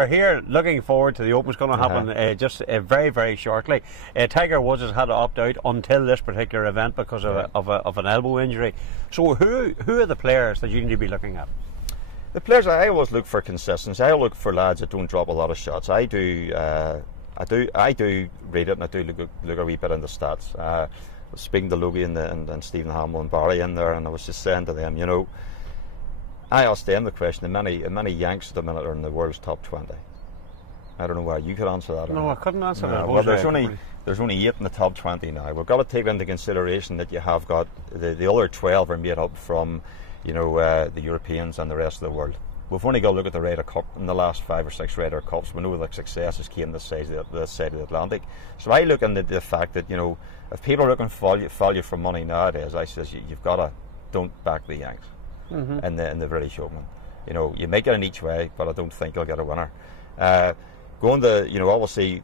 we're here looking forward to the Open's going to happen just very, very shortly. Tiger Woods has had to opt out until this particular event because of an elbow injury. So who are the players that you need to be looking at? The players, I always look for consistency. I look for lads that don't drop a lot of shots. I do read it, and I do look a wee bit in the stats. I was speaking to Logie and Stephen Hamill and Barry in there, and I was just saying to them, you know, I asked them the question: how many Yanks at the minute are in the world's top 20? I don't know why you could answer that. No, I couldn't answer that. Well, there's only 8 in the top 20 now. We've got to take into consideration that you have got the other 12 are made up from, you know, the Europeans and the rest of the world. We've only got to look at the Ryder Cup in the last 5 or 6 Ryder Cups. We know the successes came this side of the Atlantic. So I look into the fact that, you know, if people are looking for value for money nowadays, I says you've got to don't back the Yanks in the British Open. You know, you make it in each way, but I don't think you'll get a winner. Going to, you know, obviously,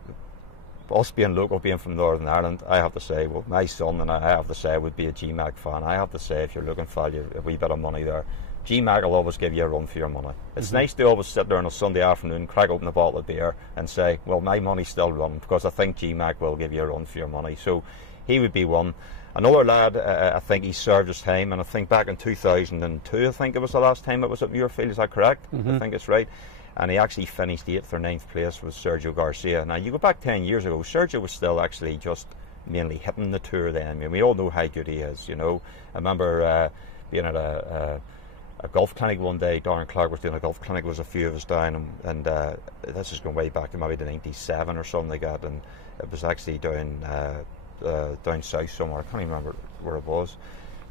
us being local, being from Northern Ireland, I have to say, well, my son and I have to say would be a GMAC fan. I have to say, if you're looking for a wee bit of money there, GMAC will always give you a run for your money. It's nice to always sit there on a Sunday afternoon, crack open a bottle of beer and say, well, my money's still running, because I think GMAC will give you a run for your money. So he would be one. Another lad, I think he served his time, and I think back in 2002, I think it was the last time it was at Muirfield, is that correct? I think it's right. And he actually finished 8th or 9th place with Sergio Garcia. Now, you go back 10 years ago, Sergio was still actually just mainly hitting the tour then. I mean, we all know how good he is, you know. I remember being at a golf clinic one day. Darren Clark was doing a golf clinic, there was a few of us down, and this is going way back to maybe the 97 or something like that, and it was actually down south somewhere. I can't even remember where it was.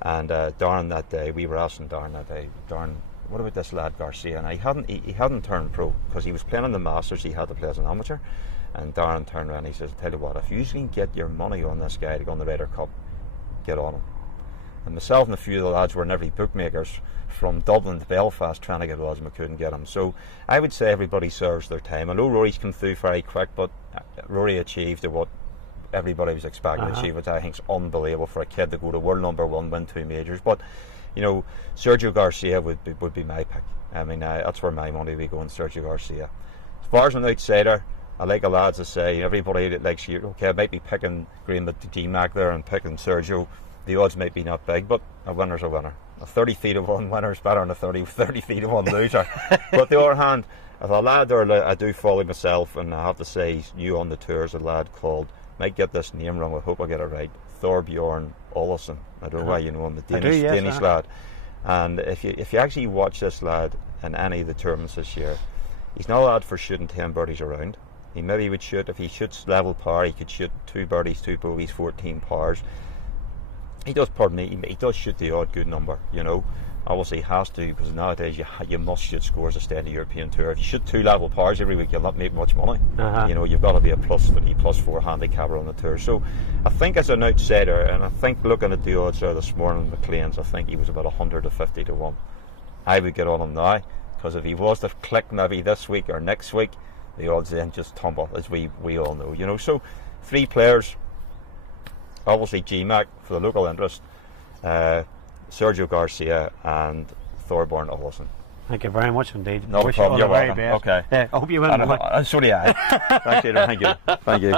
And Darren that day, we were asking Darren that day, Darren, what about this lad Garcia? And he hadn't turned pro, because he was playing in the Masters. He had to play as an amateur. And Darren turned around and he says, tell you what, if you can get your money on this guy to go on the Ryder Cup, get on him. And myself and a few of the lads were in every bookmakers from Dublin to Belfast trying to get odds, and we couldn't get him. So I would say everybody serves their time. I know Rory's come through very quick, but Rory achieved what everybody was expecting to achieve, which I think is unbelievable for a kid to go to world #1, win 2 majors. But you know, Sergio Garcia would be my pick. I mean, that's where my money would be going, Sergio Garcia. As far as an outsider, I like the lads to say, everybody that likes you, okay, I might be picking Green with GMAC there and picking Sergio. The odds might be not big, but a winner's a winner. A 30 feet of one winner is better than a 30 feet of one loser. But on the other hand, as a lad there, I do follow myself, and I have to say, he's new on the tour, is a lad called, might get this name wrong, I hope I get it right, Thorbjorn Olesen. I don't know why you know him, the Danish lad. And if you actually watch this lad in any of the tournaments this year, he's not a lad for shooting 10 birdies around. He maybe would shoot, if he shoots level par, he could shoot 2 birdies, 2 bogeys, 14 pars. He does, he does shoot the odd good number, you know. Obviously he has to, because nowadays you must shoot scores to stay in the European Tour. If you shoot 2 level pars every week, you'll not make much money. You know, you've got to be a +3, +4 handicapper on the tour. So I think as an outsider, and I think looking at the odds there this morning, McLean's, I think he was about 150 to 1. I would get on him now, because if he was to click maybe this week or next week, the odds then just tumble, as we all know, you know. So 3 players, obviously GMAC for the local interest, Sergio Garcia and Thorbjorn Olesen. Thank you very much indeed. No problem, you're welcome. Okay. I hope you win. So do I. Thanks, Peter. Thank you. Thank you.